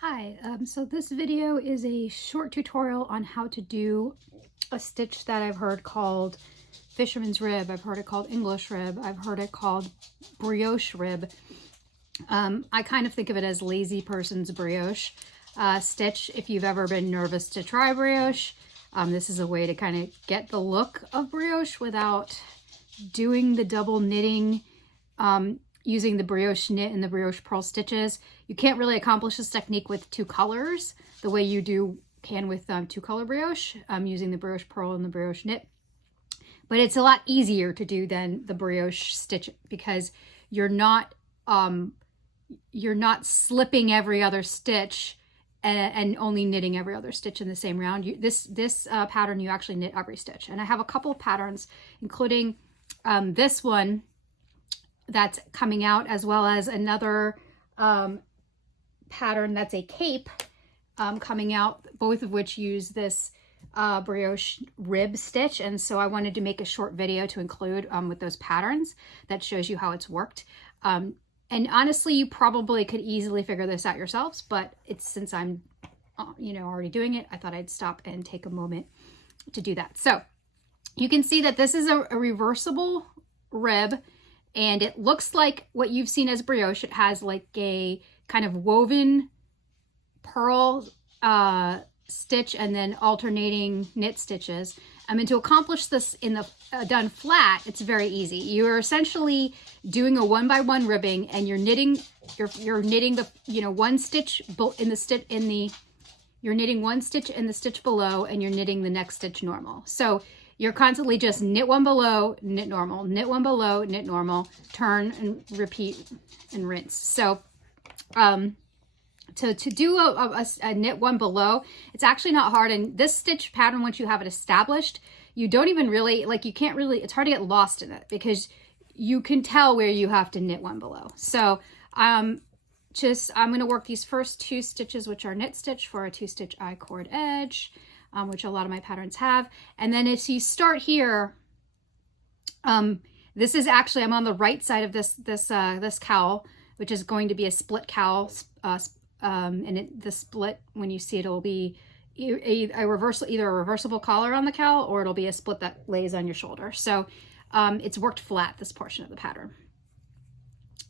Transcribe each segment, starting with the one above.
Hi, so this video is a short tutorial on how to do a stitch that I've heard called Fisherman's Rib. I've heard it called English Rib. I've heard it called Brioche Rib. I kind of think of it as lazy person's brioche stitch. If you've ever been nervous to try brioche, this is a way to kind of get the look of brioche without doing the double knitting, using the brioche knit and the brioche purl stitches. You can't really accomplish this technique with two colors the way you can with two color brioche, using the brioche purl and the brioche knit. But it's a lot easier to do than the brioche stitch because you're not slipping every other stitch and only knitting every other stitch in the same round. This pattern, you actually knit every stitch. And I have a couple of patterns, including this one that's coming out, as well as another pattern that's a cape coming out, both of which use this brioche rib stitch. And so I wanted to make a short video to include with those patterns that shows you how it's worked. And honestly, you probably could easily figure this out yourselves, but since I'm already doing it, I thought I'd stop and take a moment to do that. So you can see that this is a reversible rib, and it looks like what you've seen as brioche. It has like a kind of woven purl stitch and then alternating knit stitches. And to accomplish this in the done flat, it's very easy. You're essentially doing a 1x1 ribbing, and you're knitting the one stitch in the you're knitting one stitch in the stitch below, and you're knitting the next stitch normal. So you're constantly just knit one below, knit normal, knit one below, knit normal, turn and repeat and rinse. So to do a knit one below, it's actually not hard. And this stitch pattern, once you have it established, you don't even really, it's hard to get lost in it because you can tell where you have to knit one below. So I'm going to work these first two stitches, which are knit stitch for a 2-stitch I-cord edge, which a lot of my patterns have. And then if you start here, this is actually, I'm on the right side of this cowl, which is going to be a split cowl. The split, when you see it, will be either a reversible collar on the cowl, or it'll be a split that lays on your shoulder. So it's worked flat, this portion of the pattern.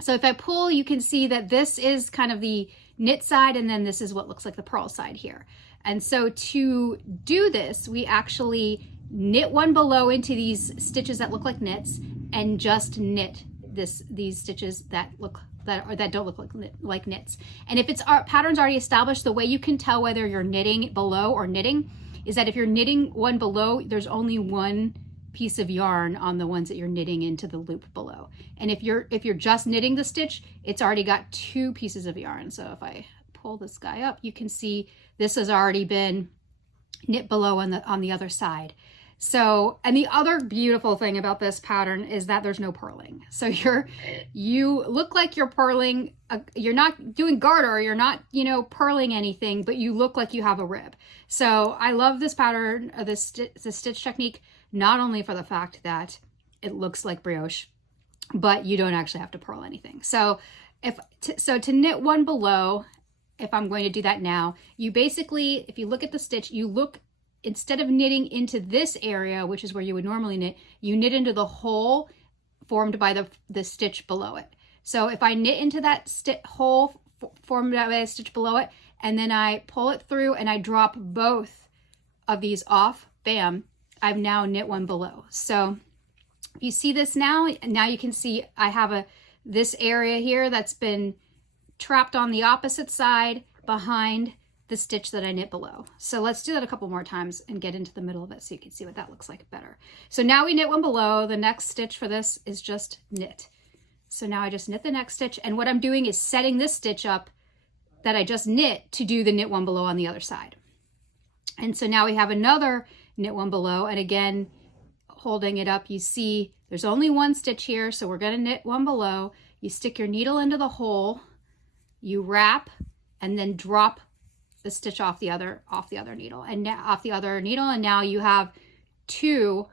So if I pull, you can see that this is kind of the knit side, and then this is what looks like the purl side here. And so to do this, we actually knit one below into these stitches that look like knits, and just knit these stitches that don't look like knits. And if our pattern's already established, the way you can tell whether you're knitting below or knitting is that if you're knitting one below, there's only one piece of yarn on the ones that you're knitting into the loop below. And if you're just knitting the stitch, it's already got 2 pieces of yarn. So if I pull this guy up, you can see this has already been knit below on the other side. So, and the other beautiful thing about this pattern is that there's no purling. So you look like you're purling, you're not doing garter, you're not, purling anything, but you look like you have a rib. So I love this pattern, this stitch technique, not only for the fact that it looks like brioche, but you don't actually have to purl anything. So to knit one below, if I'm going to do that now, you basically, if you look at the stitch, instead of knitting into this area, which is where you would normally knit, you knit into the hole formed by the stitch below it. So if I knit into that hole formed by a stitch below it, and then I pull it through and I drop both of these off, bam, I've now knit one below. So if you see this now you can see I have this area here that's been trapped on the opposite side behind the stitch that I knit below. So let's do that a couple more times and get into the middle of it so you can see what that looks like better. So now we knit one below. The next stitch for this is just knit. So now I just knit the next stitch, and what I'm doing is setting this stitch up that I just knit to do the knit one below on the other side. And so now we have another knit one below, and again, holding it up, you see there's only one stitch here, so we're going to knit one below. You stick your needle into the hole, you wrap, and then drop the stitch off the other needle, and now you have two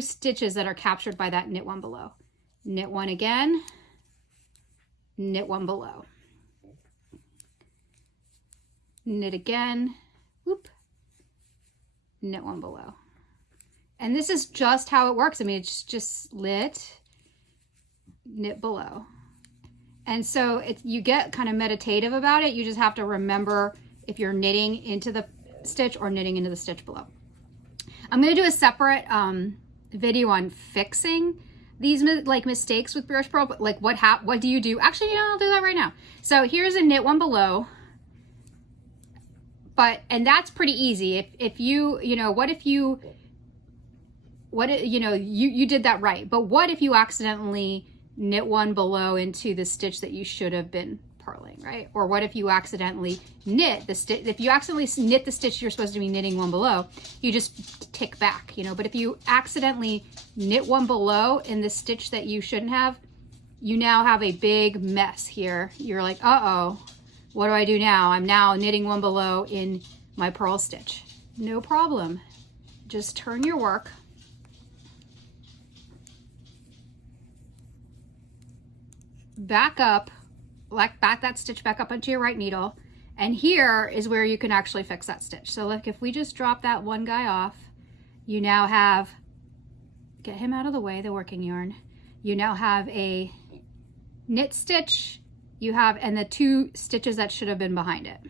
stitches that are captured by that knit one below. Knit one again, knit one below. knit again, whoop, knit one below. And this is just how it works. I mean, it's just slit, knit below. And so you get kind of meditative about it. You just have to remember if you're knitting into the stitch or knitting into the stitch below. I'm going to do a separate video on fixing these like mistakes with Brioche Purl, but like what do you do? Actually, you know, I'll do that right now. So here's a knit one below, and that's pretty easy. If you know, you did that right, but what if you accidentally knit one below into the stitch that you should have been purling, right? Or what if you accidentally knit the stitch? If you accidentally knit the stitch you're supposed to be knitting one below, you just tick back, you know. But if you accidentally knit one below in the stitch that you shouldn't have, you now have a big mess here. You're like, uh-oh, what do I do now? I'm now knitting one below in my purl stitch. No problem. Just turn your work. Back up, back that stitch back up onto your right needle, and here is where you can actually fix that stitch. So look, if we just drop that one guy off, you now have, get him out of the way, the working yarn. You now have a knit stitch, and the 2 stitches that should have been behind it.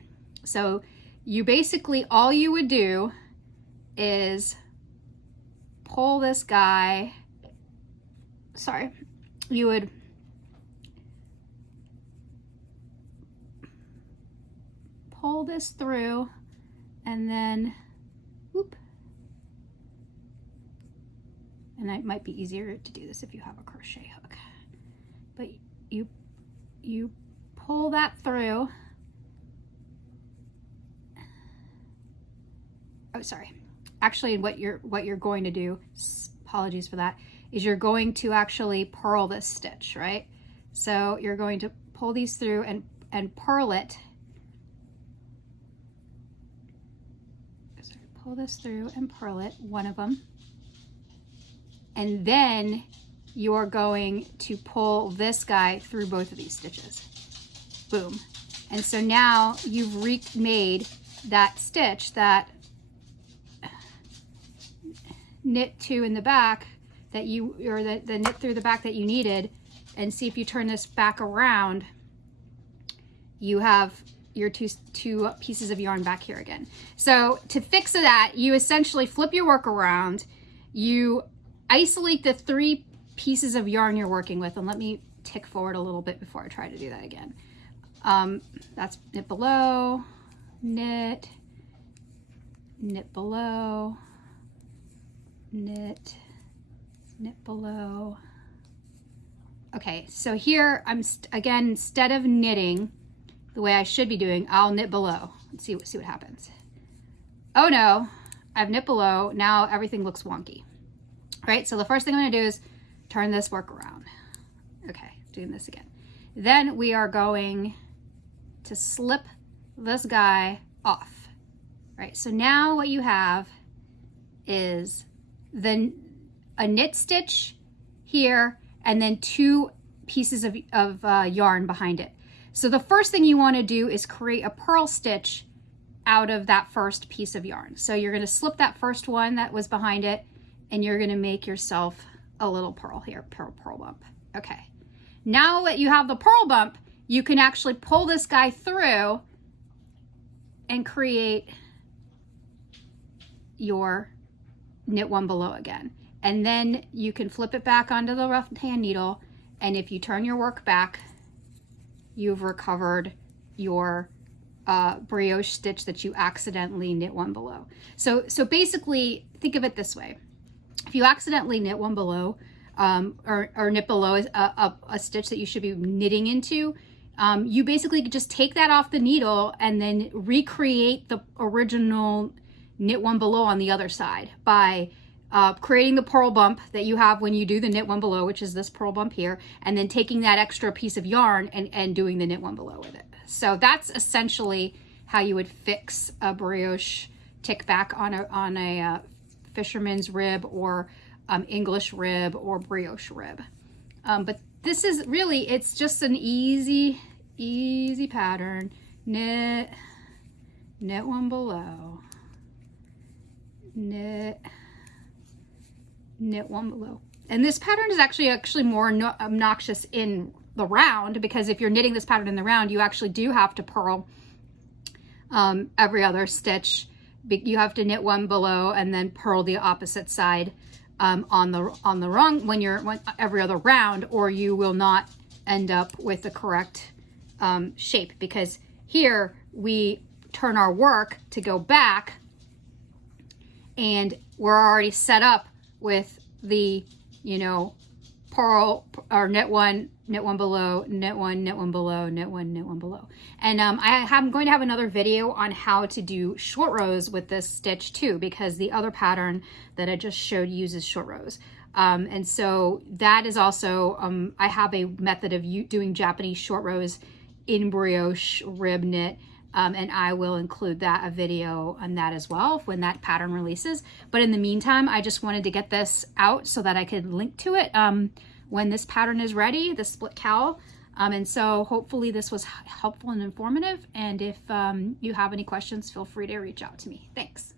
So you basically, all you would do is pull this guy, you would pull this through, and then whoop. And it might be easier to do this if you have a crochet hook. But you pull that through. Oh, sorry. Actually, what you're going to do, apologies for that, is you're going to actually purl this stitch, right? So you're going to pull these through and purl it. Pull this through and purl it, one of them. And then you're going to pull this guy through both of these stitches. Boom. And so now you've remade that stitch, that knit 2 in the back that the knit through the back that you needed. And see, if you turn this back around, you have your two pieces of yarn back here again. So to fix that, you essentially flip your work around, you isolate the 3 pieces of yarn you're working with, and let me tick forward a little bit before I try to do that again. That's knit below, knit, knit below, knit, knit below. Okay, so here I'm again, instead of knitting the way I should be doing, I'll knit below. Let's see what happens. Oh no, I've knit below. Now everything looks wonky. Right, so the first thing I'm gonna do is turn this work around. Okay, doing this again. Then we are going to slip this guy off. Right, so now what you have is a knit stitch here, and then 2 pieces of yarn behind it. So the first thing you want to do is create a purl stitch out of that first piece of yarn. So you're going to slip that first one that was behind it, and you're going to make yourself a little purl here, purl bump. Okay. Now that you have the purl bump, you can actually pull this guy through and create your knit one below again. And then you can flip it back onto the rough hand needle, and if you turn your work back, you've recovered your brioche stitch that you accidentally knit one below. So basically, think of it this way. If you accidentally knit one below, or knit below a stitch that you should be knitting into, you basically just take that off the needle and then recreate the original knit one below on the other side by creating the purl bump that you have when you do the knit one below, which is this purl bump here, and then taking that extra piece of yarn and doing the knit one below with it. So that's essentially how you would fix a brioche tick back on a Fisherman's rib or English rib or brioche rib. But this is really, it's just an easy pattern. Knit, knit one below, knit one below. And this pattern is actually more obnoxious in the round, because if you're knitting this pattern in the round, you actually do have to purl every other stitch. You have to knit one below and then purl the opposite side on the wrong when every other round, or you will not end up with the correct shape, because here we turn our work to go back and we're already set up with the, you know, purl or knit one below, knit one below, knit one below. And I'm going to have another video on how to do short rows with this stitch too, because the other pattern that I just showed uses short rows. And so that is also, I have a method of doing Japanese short rows in brioche rib knit. And I will include a video on that as well when that pattern releases. But in the meantime, I just wanted to get this out so that I could link to it when this pattern is ready, the split cowl. And so hopefully this was helpful and informative. And if you have any questions, feel free to reach out to me. Thanks.